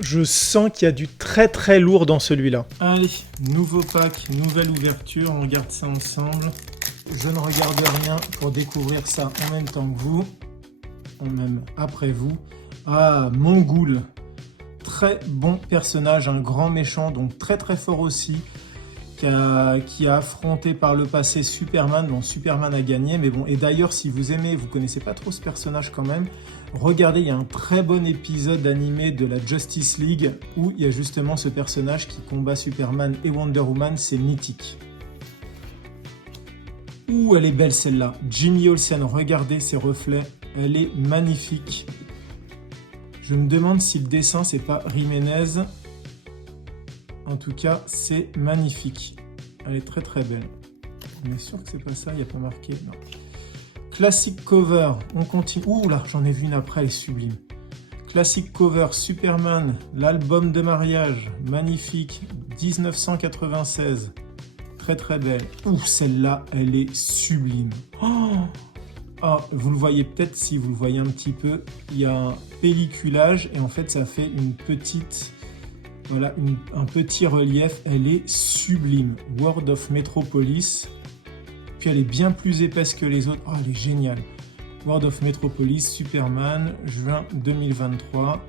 Je sens qu'il y a du très très lourd dans celui-là. Allez, nouveau pack, nouvelle ouverture, on regarde ça ensemble. Je ne regarde rien pour découvrir ça en même temps que vous, ou même après vous. Ah, Mongoul, très bon personnage, un grand méchant, donc très très fort aussi, qui a affronté par le passé Superman, dont Superman a gagné. Mais bon, et d'ailleurs, si vous aimez, vous connaissez pas trop ce personnage quand même, regardez, il y a un très bon épisode animé de la Justice League où il y a justement ce personnage qui combat Superman et Wonder Woman, c'est mythique. Ouh, elle est belle celle-là. Jimmy Olsen, regardez ses reflets, elle est magnifique. Je me demande si le dessin c'est pas Jiménez. En tout cas, c'est magnifique. Elle est très très belle. On est sûr que c'est pas ça, il n'y a pas marqué. Non. Classic cover, on continue. Ouh là, j'en ai vu une après, elle est sublime. Classic cover, Superman, l'album de mariage, magnifique, 1996. Très très belle. Ouh, celle-là, elle est sublime. Oh, ah, vous le voyez peut-être si vous le voyez un petit peu. Il y a un pelliculage et en fait, ça fait une petite... Voilà, un petit relief. Elle est sublime. World of Metropolis. Puis elle est bien plus épaisse que les autres. Oh, elle est géniale. World of Metropolis, Superman, juin 2023.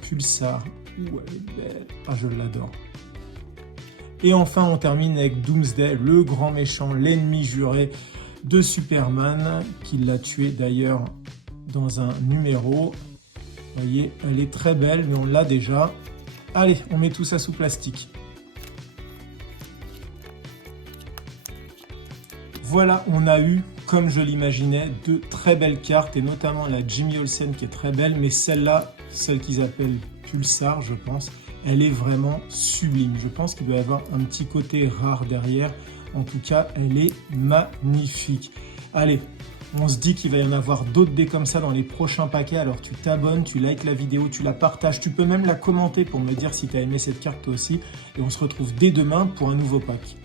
Pulsar. Ouh, elle est belle. Ah, je l'adore. Et enfin, on termine avec Doomsday, le grand méchant, l'ennemi juré de Superman, qui l'a tué d'ailleurs dans un numéro. Vous voyez, elle est très belle, mais on l'a déjà. Allez, on met tout ça sous plastique. Voilà, on a eu, comme je l'imaginais, de très belles cartes, et notamment la Jimmy Olsen qui est très belle, mais celle-là, celle qu'ils appellent Pulsar, je pense, elle est vraiment sublime. Je pense qu'il doit y avoir un petit côté rare derrière. En tout cas, elle est magnifique. Allez, on se dit qu'il va y en avoir d'autres dés comme ça dans les prochains paquets. Alors tu t'abonnes, tu likes la vidéo, tu la partages. Tu peux même la commenter pour me dire si tu as aimé cette carte toi aussi. Et on se retrouve dès demain pour un nouveau pack.